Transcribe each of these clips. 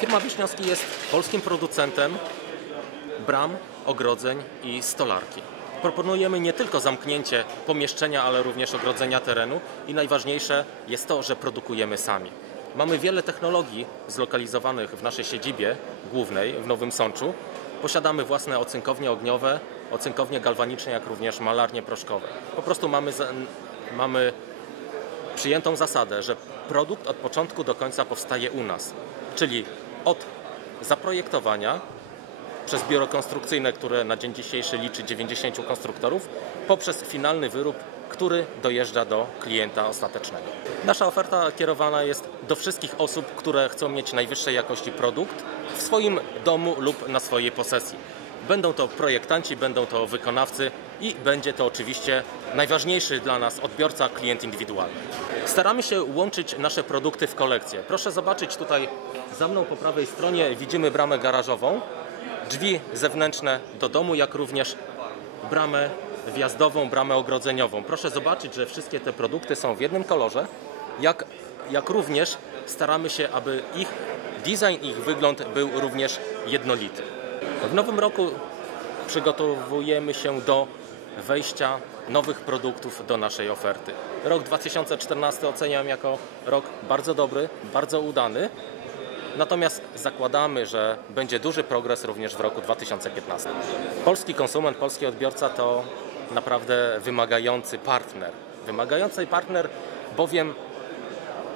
Firma Wiśniowski jest polskim producentem bram, ogrodzeń i stolarki. Proponujemy nie tylko zamknięcie pomieszczenia, ale również ogrodzenia terenu i najważniejsze jest to, że produkujemy sami. Mamy wiele technologii zlokalizowanych w naszej siedzibie głównej w Nowym Sączu. Posiadamy własne ocynkownie ogniowe, ocynkownie galwaniczne, jak również malarnie proszkowe. Po prostu mamy, mamy przyjętą zasadę, że produkt od początku do końca powstaje u nas. Czyli od zaprojektowania przez biuro konstrukcyjne, które na dzień dzisiejszy liczy 90 konstruktorów, poprzez finalny wyrób, który dojeżdża do klienta ostatecznego. Nasza oferta kierowana jest do wszystkich osób, które chcą mieć najwyższej jakości produkt w swoim domu lub na swojej posesji. Będą to projektanci, będą to wykonawcy i będzie to oczywiście najważniejszy dla nas odbiorca, klient indywidualny. Staramy się łączyć nasze produkty w kolekcję. Proszę zobaczyć tutaj za mną po prawej stronie widzimy bramę garażową, drzwi zewnętrzne do domu, jak również bramę wjazdową, bramę ogrodzeniową. Proszę zobaczyć, że wszystkie te produkty są w jednym kolorze, jak, jak również staramy się, aby ich design, ich wygląd był również jednolity. W nowym roku przygotowujemy się do wejścia nowych produktów do naszej oferty. Rok 2014 oceniam jako rok bardzo dobry, bardzo udany. Natomiast zakładamy, że będzie duży progres również w roku 2015. Polski konsument, polski odbiorca to naprawdę wymagający partner. Wymagający partner, bowiem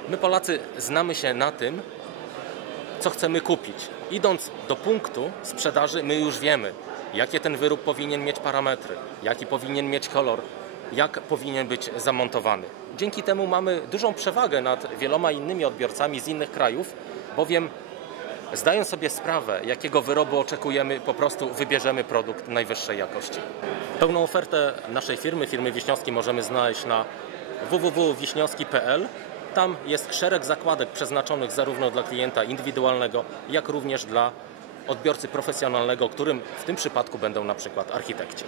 my Polacy znamy się na tym, co chcemy kupić. Idąc do punktu sprzedaży, my już wiemy, jakie ten wyrób powinien mieć parametry, jaki powinien mieć kolor, jak powinien być zamontowany. Dzięki temu mamy dużą przewagę nad wieloma innymi odbiorcami z innych krajów, bowiem zdając sobie sprawę, jakiego wyrobu oczekujemy, po prostu wybierzemy produkt najwyższej jakości. Pełną ofertę naszej firmy, firmy Wiśniowskiej możemy znaleźć na www.wiśniowski.pl. Tam jest szereg zakładek przeznaczonych zarówno dla klienta indywidualnego, jak również dla odbiorcy profesjonalnego, którym w tym przypadku będą na przykład architekci.